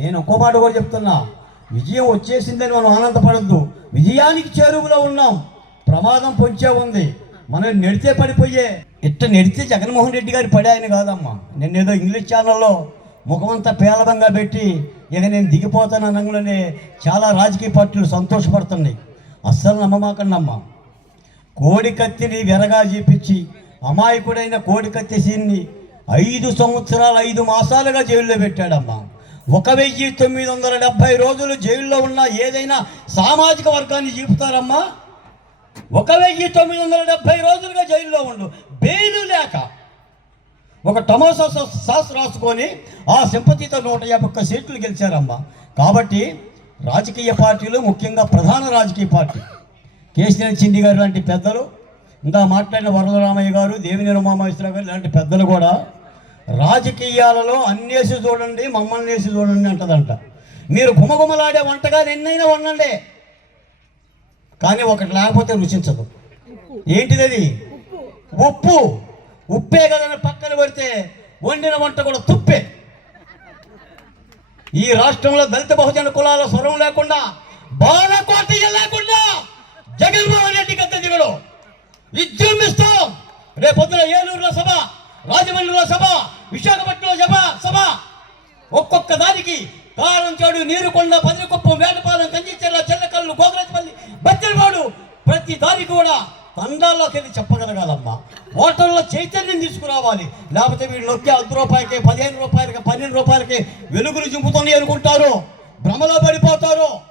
నేను ఒక్కో మాట కూడా చెప్తున్నా. విజయం వచ్చేసిందని మనం ఆనందపడద్దు. విజయానికి చేరువలో ఉన్నాం. ప్రమాదం పొంచే ఉంది. మనం నెడితే పడిపోయే. ఇట్ట నెడితే జగన్మోహన్ రెడ్డి గారి పడే ఆయన కాదమ్మా. నేను ఏదో ఇంగ్లీష్ ఛానల్లో ముఖమంతా పేలవంగా పెట్టి ఇక నేను దిగిపోతాను అనగానే చాలా రాజకీయ పార్టీలు సంతోషపడుతున్నాయి. అస్సలు నమ్మమాకండమ్మా. కోడి కత్తిని వెరగా చూపించి అమాయకుడైన కోడి కత్తి సీన్ని ఐదు సంవత్సరాలు ఐదు మాసాలుగా జైల్లో పెట్టాడమ్మా. ఒక వెయ్యి తొమ్మిది వందల డెబ్బై రోజులు జైల్లో ఉన్న ఏదైనా సామాజిక వర్గాన్ని చూపుతారమ్మా ఒక వెయ్యి తొమ్మిది వందల డెబ్బై రోజులుగా జైల్లో ఉండు. బెయిలు లేక ఒక టమోసా సాస్ రాసుకొని ఆ సింపతితో నూట యాభై ఒక్క సీట్లు గెలిచారమ్మా. కాబట్టి రాజకీయ పార్టీలు ముఖ్యంగా ప్రధాన రాజకీయ పార్టీ. కేసీఆర్ చిండి గారు లాంటి పెద్దలు ఇంకా మాట్లాడిన వరదరామయ్య గారు దేవినేని ఉమామహేశ్వరరావు గారు లాంటి పెద్దలు కూడా రాజకీయాలలో అన్నేసి చూడండి మమ్మల్ని వేసి చూడండి అంటదంట. మీరు గుమగుమలాడే వంటగా ఎన్నైనా వండండి. కానీ ఒకటి లేకపోతే రుచించదు. ఏంటిది అది ఉప్పు. ఉప్పే కదని పక్కన పెడితే వండిన వంట కూడా తుప్పే. ఈ రాష్ట్రంలో దళిత బహుజన కులాల స్వరం లేకుండా బాలకోట లేకుండా జగన్మోహన్ రెడ్డి గద్దె దిగడు. విజృంభిస్తాం. రేపొద్దున ఏలూరులో సభ. రాజమండ్రిలో సభ విశాఖపట్నంలో సభ సభ. ఒక్కొక్క దానికి కారంచాడు నీరుకొండ పదిరికొప్పం వేటపాలెం కంచిచెర్ల చెల్లకల్లు గోగరాజపల్లి బత్తెలవాడు ప్రతి దానికి కూడా తండాల్లోకి వెళ్ళి చెప్పగలగాలమ్మా. ఓటర్లో చైతన్యం తీసుకురావాలి. లేకపోతే వీళ్ళు నొక్కి అర్ధ రూపాయలకి పదిహేను రూపాయలకి పన్నెండు రూపాయలకి వెలుగులు చింపుతుంది అనుకుంటారు. భ్రమలో పడిపోతారు.